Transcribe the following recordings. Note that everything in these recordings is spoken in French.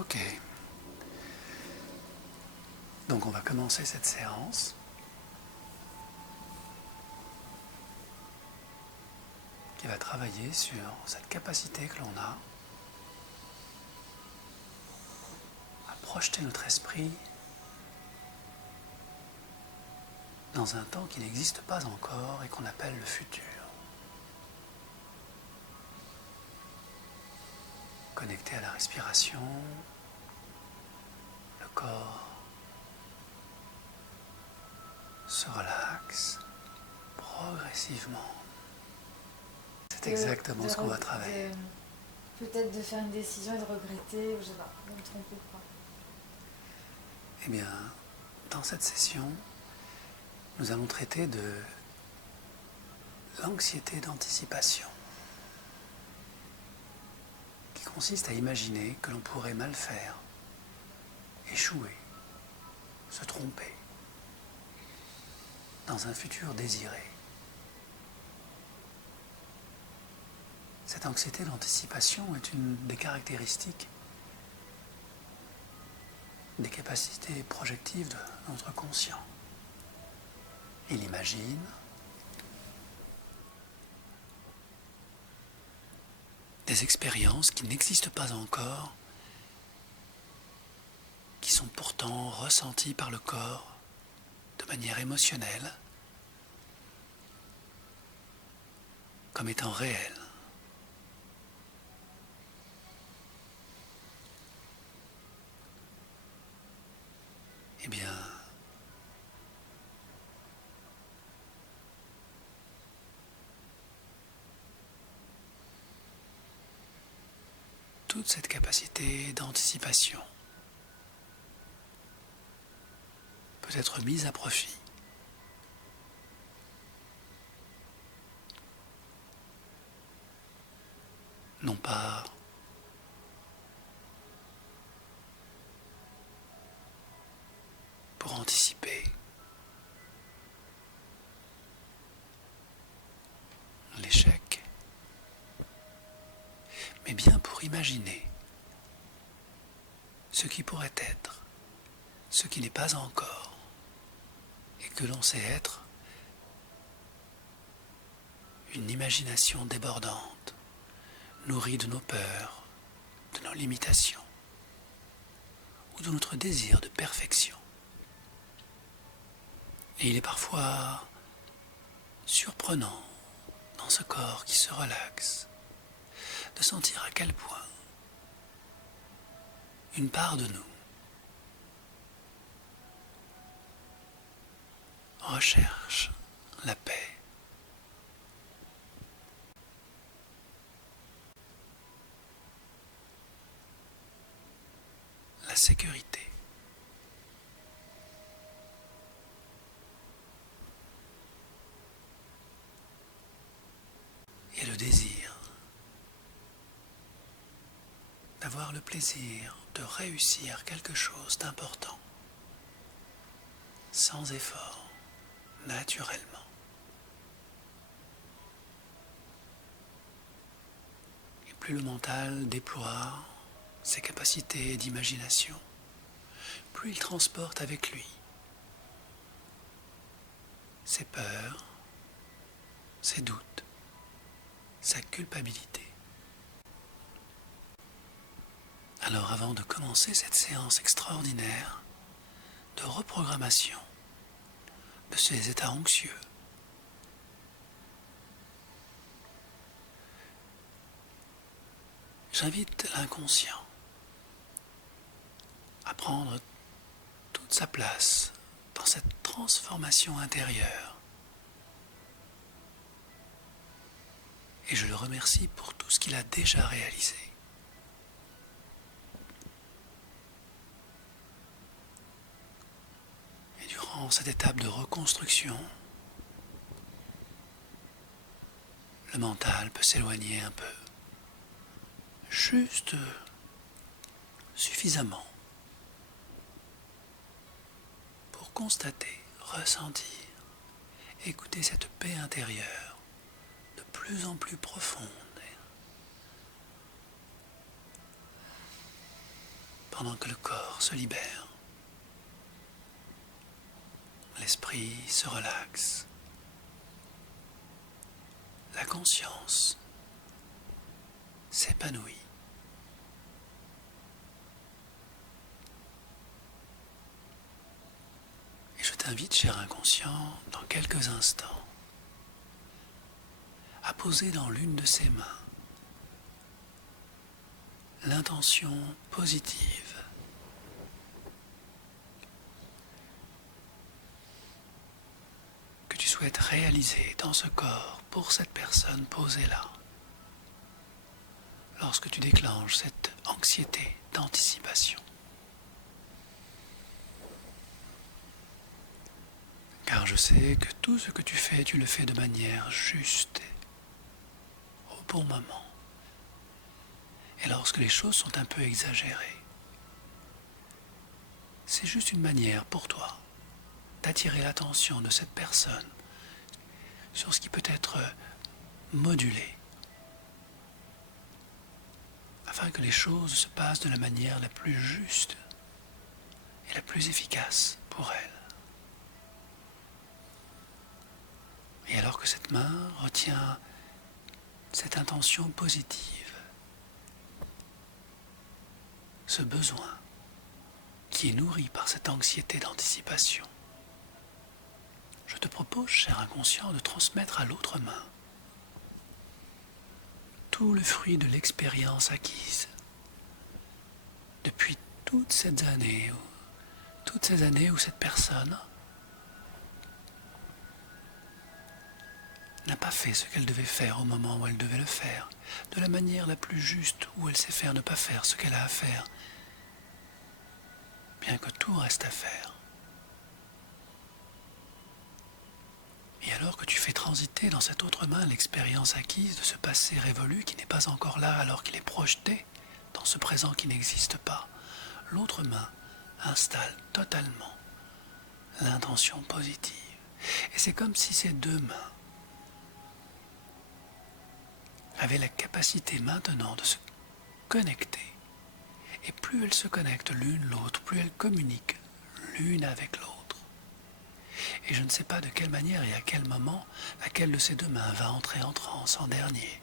Ok. Donc on va commencer cette séance qui va travailler sur cette capacité que l'on a à projeter notre esprit dans un temps qui n'existe pas encore et qu'on appelle le futur. Connecté à la respiration, le corps se relaxe progressivement. C'est exactement ce qu'on va travailler. Peut-être de faire une décision et de regretter, ou je sais pas, de me tromper quoi. Eh bien, dans cette session, nous allons traiter de l'anxiété d'anticipation, qui consiste à imaginer que l'on pourrait mal faire, échouer, se tromper, dans un futur désiré. Cette anxiété d'anticipation est une des caractéristiques des capacités projectives de notre conscient. Il imagine des expériences qui n'existent pas encore, qui sont pourtant ressenties par le corps de manière émotionnelle, comme étant réelles. Eh bien, toute cette capacité d'anticipation peut être mise à profit. Non pas pour anticiper l'échec, mais bien pour imaginer ce qui pourrait être, ce qui n'est pas encore, et que l'on sait être une imagination débordante, nourrie de nos peurs, de nos limitations, ou de notre désir de perfection. Et il est parfois surprenant, dans ce corps qui se relaxe, de sentir à quel point une part de nous recherche la paix, la sécurité, et le désir d'avoir le plaisir de réussir quelque chose d'important, sans effort, naturellement. Et plus le mental déploie ses capacités d'imagination, plus il transporte avec lui ses peurs, ses doutes, sa culpabilité. Alors avant de commencer cette séance extraordinaire de reprogrammation de ces états anxieux, j'invite l'inconscient à prendre toute sa place dans cette transformation intérieure. Et je le remercie pour tout ce qu'il a déjà réalisé. Et durant cette étape de reconstruction, le mental peut s'éloigner un peu, juste suffisamment pour constater, ressentir, écouter cette paix intérieure de plus en plus profonde, pendant que le corps se libère. L'esprit se relaxe. La conscience s'épanouit. Et je t'invite, cher inconscient, dans quelques instants, à poser dans l'une de ses mains l'intention positive que tu souhaites réaliser dans ce corps pour cette personne posée là. Lorsque tu déclenches cette anxiété d'anticipation. Car je sais que tout ce que tu fais, tu le fais de manière juste, au bon moment. Et lorsque les choses sont un peu exagérées, c'est juste une manière pour toi d'attirer l'attention de cette personne sur ce qui peut être modulé, afin que les choses se passent de la manière la plus juste et la plus efficace pour elle. Et alors que cette main retient cette intention positive, ce besoin qui est nourri par cette anxiété d'anticipation, je te propose, cher inconscient, de transmettre à l'autre main tout le fruit de l'expérience acquise depuis toutes ces années où cette personne n'a pas fait ce qu'elle devait faire au moment où elle devait le faire, de la manière la plus juste où elle sait faire ne pas faire ce qu'elle a à faire, bien que tout reste à faire. Et alors que tu fais transiter dans cette autre main l'expérience acquise de ce passé révolu qui n'est pas encore là alors qu'il est projeté dans ce présent qui n'existe pas, l'autre main installe totalement l'intention positive. Et c'est comme si ces deux mains avaient la capacité maintenant de se connecter. Et plus elles se connectent l'une l'autre, plus elles communiquent l'une avec l'autre. Et je ne sais pas de quelle manière et à quel moment laquelle de ces deux mains va entrer en transe en dernier,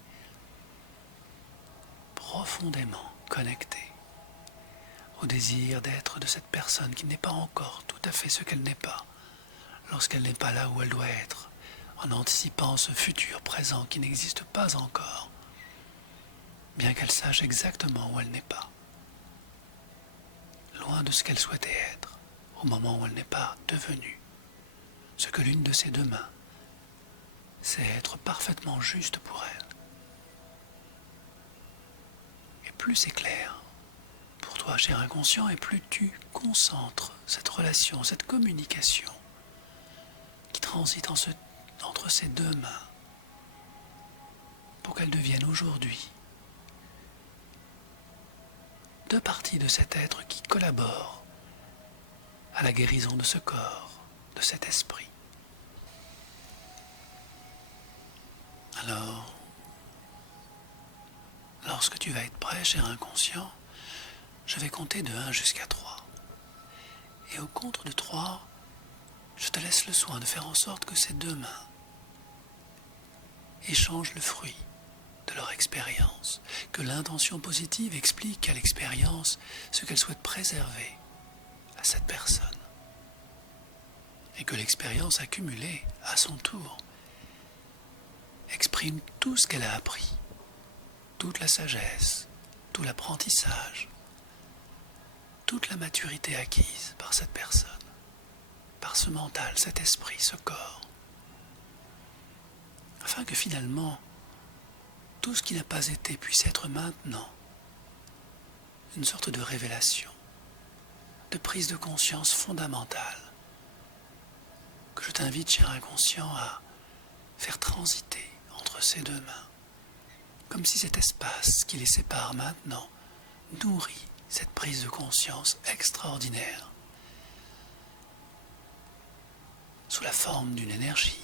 profondément connectée au désir d'être de cette personne qui n'est pas encore tout à fait ce qu'elle n'est pas, lorsqu'elle n'est pas là où elle doit être, en anticipant ce futur présent qui n'existe pas encore, bien qu'elle sache exactement où elle n'est pas, loin de ce qu'elle souhaitait être, au moment où elle n'est pas devenue ce que l'une de ses deux mains sait être parfaitement juste pour elle. Et plus c'est clair pour toi, cher inconscient, et plus tu concentres cette relation, cette communication qui transite entre ces deux mains pour qu'elles deviennent aujourd'hui deux parties de cet être qui collaborent à la guérison de ce corps, de cet esprit. Alors, lorsque tu vas être prêt, cher inconscient, je vais compter de 1 jusqu'à 3. Et au compte de 3, je te laisse le soin de faire en sorte que ces deux mains échangent le fruit de leur expérience, que l'intention positive explique à l'expérience ce qu'elle souhaite préserver à cette personne, et que l'expérience accumulée, à son tour, exprime tout ce qu'elle a appris, toute la sagesse, tout l'apprentissage, toute la maturité acquise par cette personne, par ce mental, cet esprit, ce corps, afin que finalement, tout ce qui n'a pas été puisse être maintenant une sorte de révélation, de prise de conscience fondamentale, que je t'invite, cher inconscient, à faire transiter entre ces deux mains, comme si cet espace qui les sépare maintenant nourrit cette prise de conscience extraordinaire, sous la forme d'une énergie,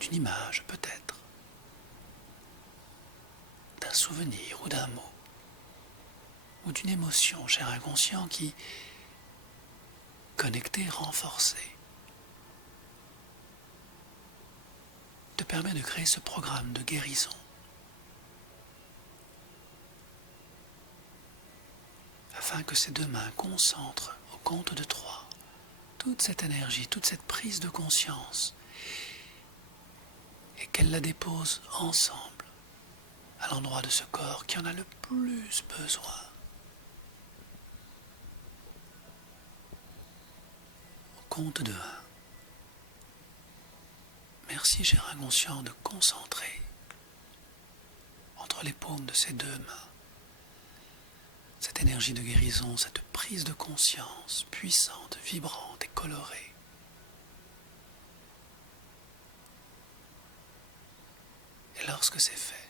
d'une image peut-être, d'un souvenir ou d'un mot. ou d'une émotion, cher inconscient, qui, connectée, renforcée, te permet de créer ce programme de guérison. Afin que ces deux mains concentrent au compte de 3 toute cette énergie, toute cette prise de conscience, et qu'elles la déposent ensemble à l'endroit de ce corps qui en a le plus besoin. Au compte de 1. Merci, cher inconscient, de concentrer entre les paumes de ces deux mains cette énergie de guérison, cette prise de conscience puissante, vibrante et colorée. Et lorsque c'est fait,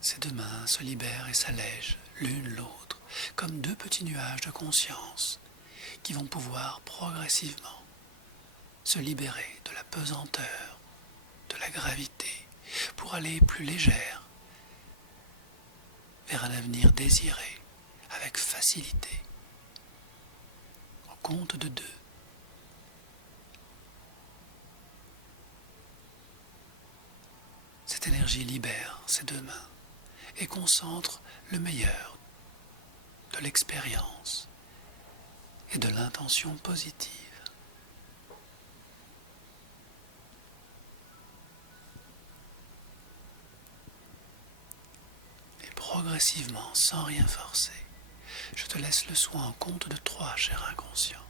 ces deux mains se libèrent et s'allègent l'une l'autre, comme deux petits nuages de conscience qui vont pouvoir progressivement se libérer de la pesanteur, de la gravité, pour aller plus légère vers un avenir désiré avec facilité. Au compte de 2. Cette énergie libère ces deux mains et concentre le meilleur de l'expérience et de l'intention positive. Et progressivement, sans rien forcer, je te laisse le soin en compte de 3, cher inconscient,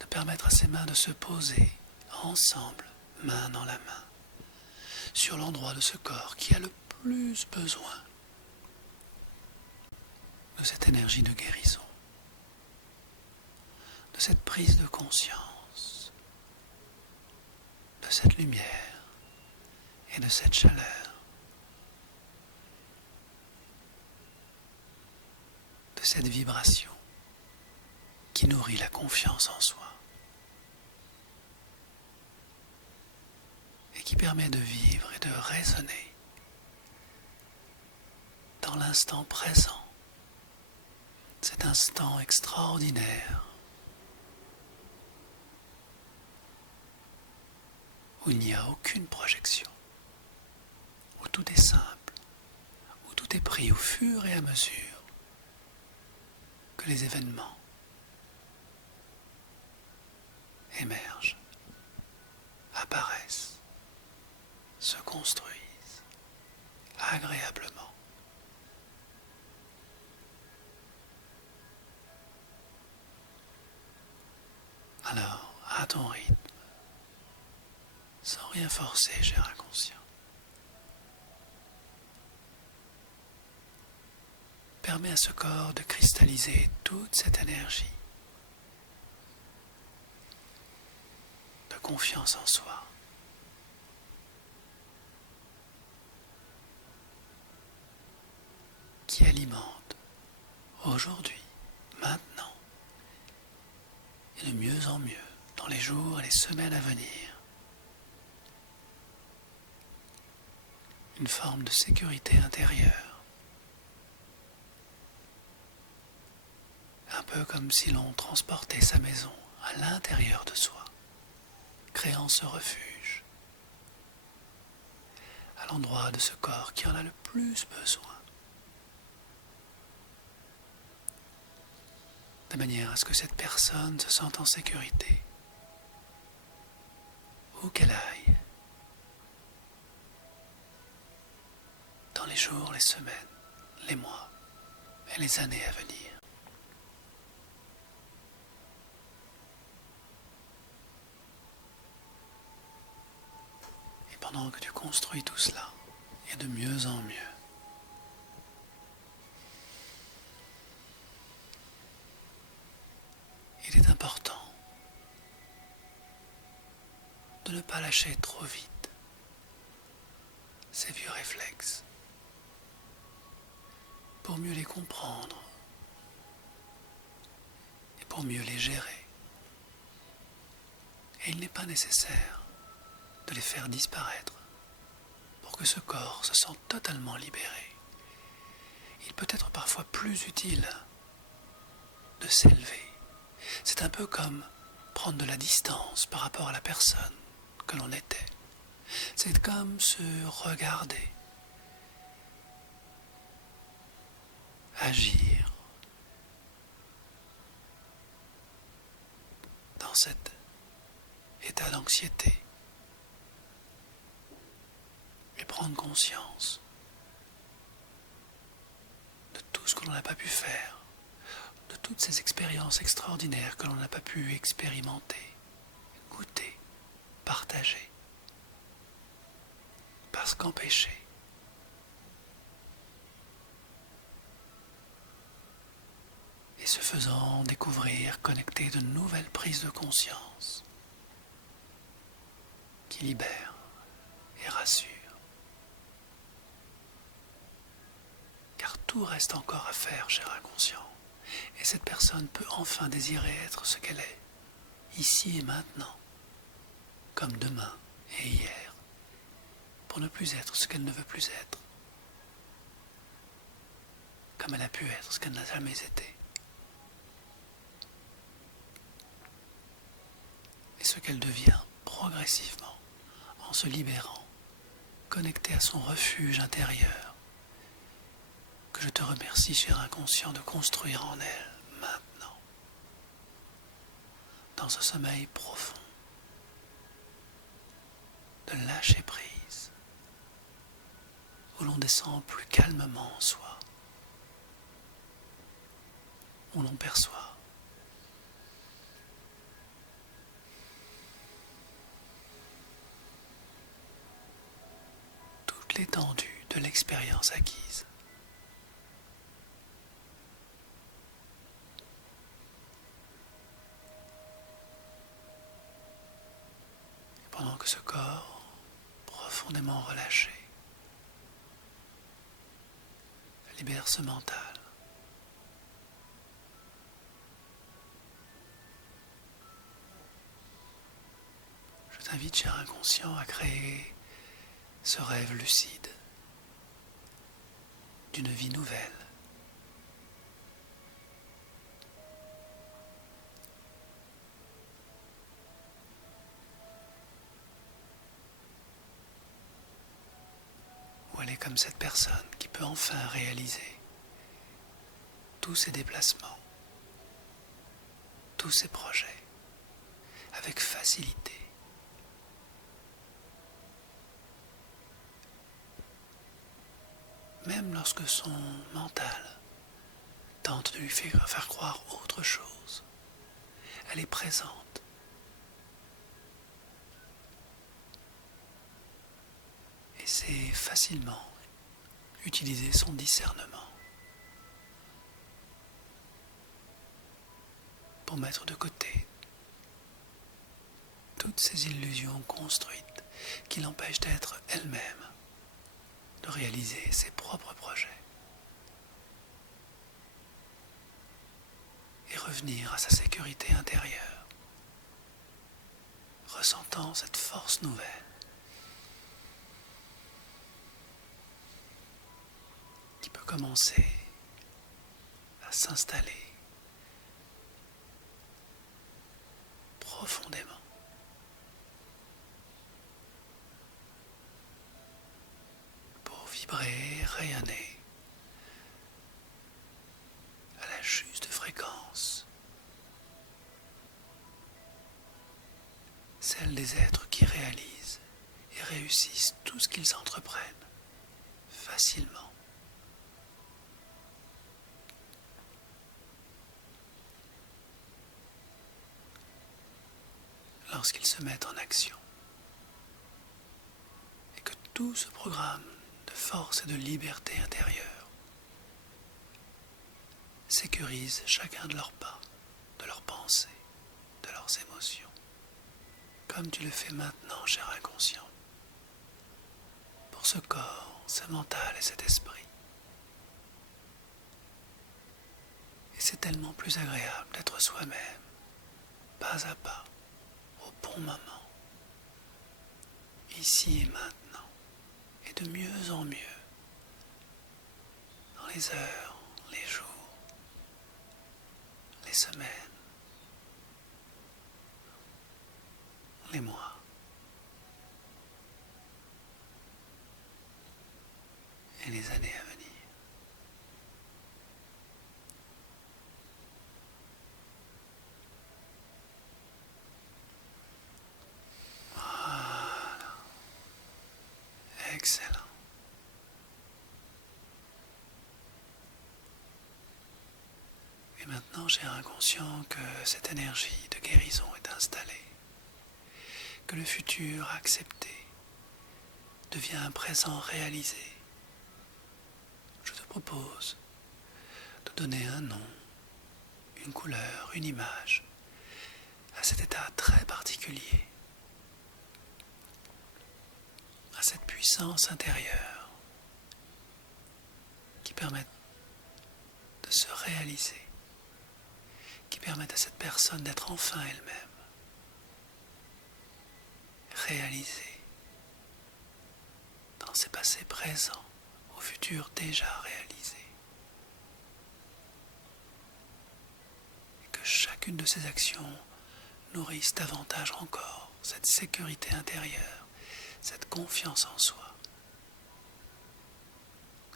de permettre à ces mains de se poser ensemble, main dans la main, sur l'endroit de ce corps qui a le plus besoin de cette énergie de guérison, de cette prise de conscience, de cette lumière et de cette chaleur, de cette vibration qui nourrit la confiance en soi et qui permet de vivre et de raisonner dans l'instant présent, cet instant extraordinaire où il n'y a aucune projection, où tout est simple, où tout est pris au fur et à mesure que les événements émergent, apparaissent, se construisent agréablement. Alors, à ton rythme, sans rien forcer, cher inconscient, permets à ce corps de cristalliser toute cette énergie de confiance en soi, qui alimente aujourd'hui, maintenant, et de mieux en mieux dans les jours et les semaines à venir, une forme de sécurité intérieure, un peu comme si l'on transportait sa maison à l'intérieur de soi, créant ce refuge à l'endroit de ce corps qui en a le plus besoin, de manière à ce que cette personne se sente en sécurité, où qu'elle aille, dans les jours, les semaines, les mois et les années à venir. Et pendant que tu construis tout cela, et de mieux en mieux, il est important de ne pas lâcher trop vite ces vieux réflexes pour mieux les comprendre et pour mieux les gérer. Et il n'est pas nécessaire de les faire disparaître pour que ce corps se sente totalement libéré. Il peut être parfois plus utile de s'élever. C'est un peu comme prendre de la distance par rapport à la personne que l'on était. C'est comme se regarder, agir dans cet état d'anxiété et prendre conscience de tout ce que l'on n'a pas pu faire, de toutes ces expériences extraordinaires que l'on n'a pas pu expérimenter, goûter, partager. Parce qu'empêcher. Et ce faisant, découvrir, connecter de nouvelles prises de conscience qui libèrent et rassurent. Car tout reste encore à faire, cher inconscient. Et cette personne peut enfin désirer être ce qu'elle est, ici et maintenant, comme demain et hier, pour ne plus être ce qu'elle ne veut plus être, comme elle a pu être ce qu'elle n'a jamais été. Et ce qu'elle devient progressivement, en se libérant, connectée à son refuge intérieur, que je te remercie, cher inconscient, de construire en elle maintenant, dans ce sommeil profond, de lâcher prise, où l'on descend plus calmement en soi, où l'on perçoit toute l'étendue de l'expérience acquise. Et pendant que ce corps, profondément relâché, libère ce mental, je t'invite, cher inconscient, à créer ce rêve lucide d'une vie nouvelle. Où elle est comme cette personne qui peut enfin réaliser tous ses déplacements, tous ses projets, avec facilité. Même lorsque son mental tente de lui faire croire autre chose, elle est présente. Et c'est facilement utiliser son discernement pour mettre de côté toutes ces illusions construites qui l'empêchent d'être elle-même, de réaliser ses propres projets et revenir à sa sécurité intérieure, ressentant cette force nouvelle qui peut commencer à s'installer profondément. Pour vibrer, rayonner à la juste fréquence, celle des êtres qui réalisent et réussissent tout ce qu'ils entreprennent facilement. Lorsqu'ils se mettent en action et que tout ce programme de force et de liberté intérieure sécurise chacun de leurs pas, de leurs pensées, de leurs émotions, comme tu le fais maintenant, cher inconscient, pour ce corps, ce mental et cet esprit. Et c'est tellement plus agréable d'être soi-même, pas à pas, au bon moment, ici et maintenant, et de mieux en mieux, dans les heures, les jours, les semaines, les mois. Et les années à venir. Voilà. Excellent. Et maintenant, j'ai inconscient que cette énergie de guérison est installée, que le futur accepté devient un présent réalisé. Je te propose de donner un nom, une couleur, une image à cet état très particulier, à cette puissance intérieure qui permet de se réaliser, qui permet à cette personne d'être enfin elle-même, réalisée dans ses passés présents, au futur déjà réalisé. Et que chacune de ces actions nourrisse davantage encore cette sécurité intérieure, cette confiance en soi.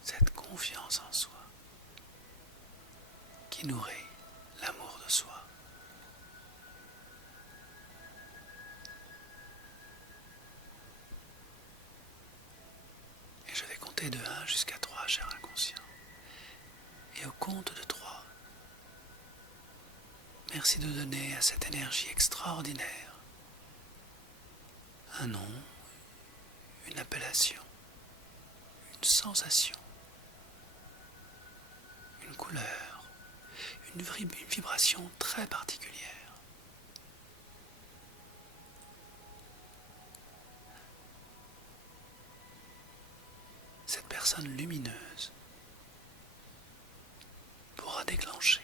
Cette confiance en soi qui nourrit l'amour de soi. Et je vais compter de 1 jusqu'à 3, cher inconscient. Et au compte de 3, merci de donner à cette énergie extraordinaire un nom, une appellation, une sensation, une couleur, une vibration très particulière. Cette personne lumineuse pourra déclencher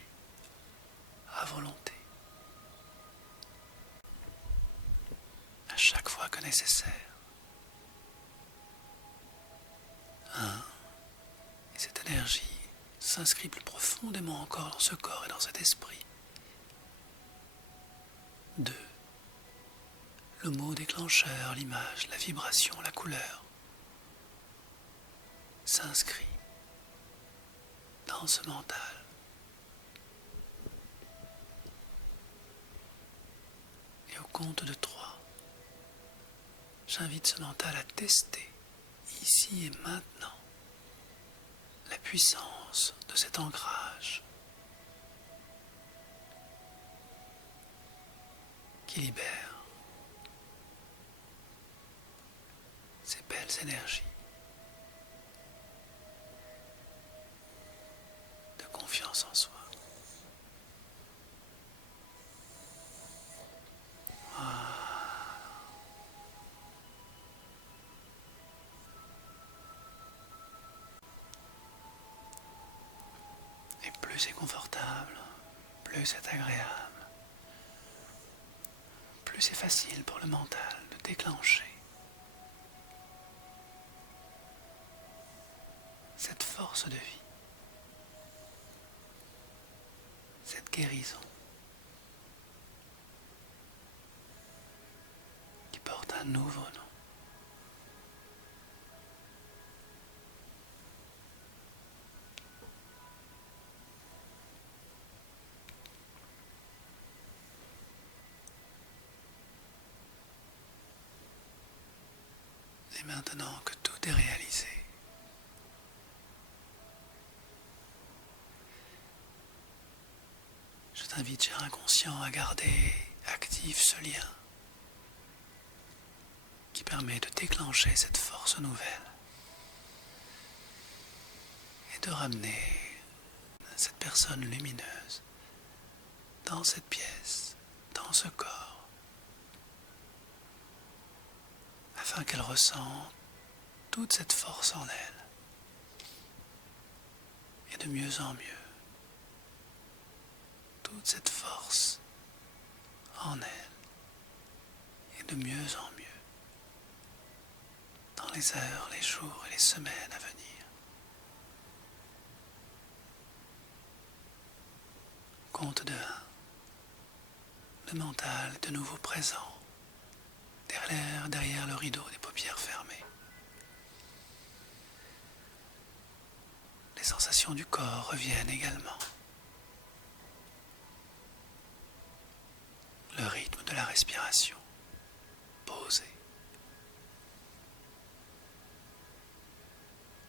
à volonté, à chaque fois que nécessaire, et cette énergie s'inscrit plus profondément encore dans ce corps et dans cet esprit. 2. Le mot déclencheur, l'image, la vibration, la couleur s'inscrit dans ce mental. Et au compte de 3, j'invite ce mental à tester, ici et maintenant, la puissance de cet ancrage qui libère ces belles énergies de confiance en soi. Et plus c'est confortable, plus c'est agréable, plus c'est facile pour le mental de déclencher cette force de vie, cette guérison qui porte un nouveau nom. Et maintenant que tout est réalisé, je t'invite, cher inconscient, à garder actif ce lien qui permet de déclencher cette force nouvelle et de ramener cette personne lumineuse dans cette pièce, dans ce corps, afin qu'elle ressente toute cette force en elle, et de mieux en mieux, toute cette force en elle, et de mieux en mieux, dans les heures, les jours et les semaines à venir. Compte de 1. Le mental est de nouveau présent, derrière le rideau des paupières fermées. Les sensations du corps reviennent également. Le rythme de la respiration, posé,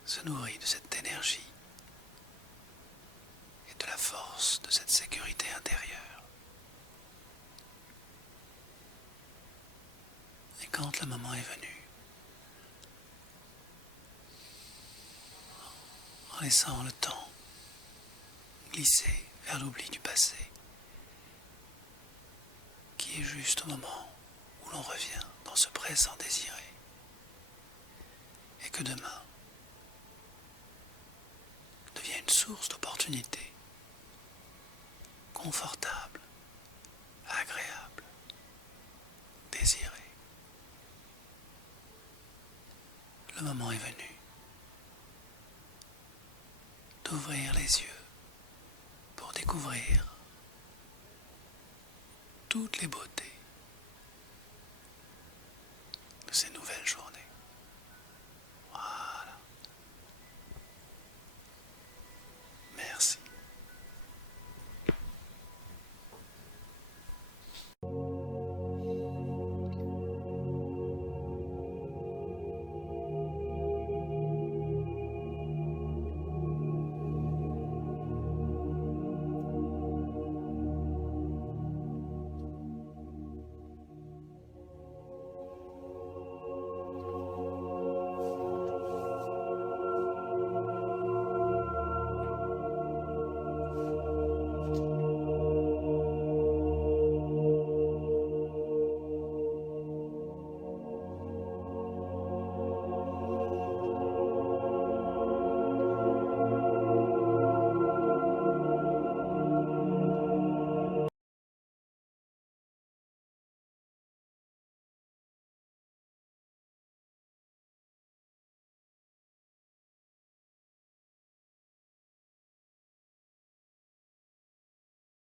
se nourrit de cette énergie et de la force de cette sécurité intérieure. Et quand le moment est venu, en laissant le temps glisser vers l'oubli du passé, qui est juste au moment où l'on revient dans ce présent désiré, et que demain devient une source d'opportunités, confortable, agréable, désirée. Le moment est venu d'ouvrir les yeux pour découvrir toutes les beautés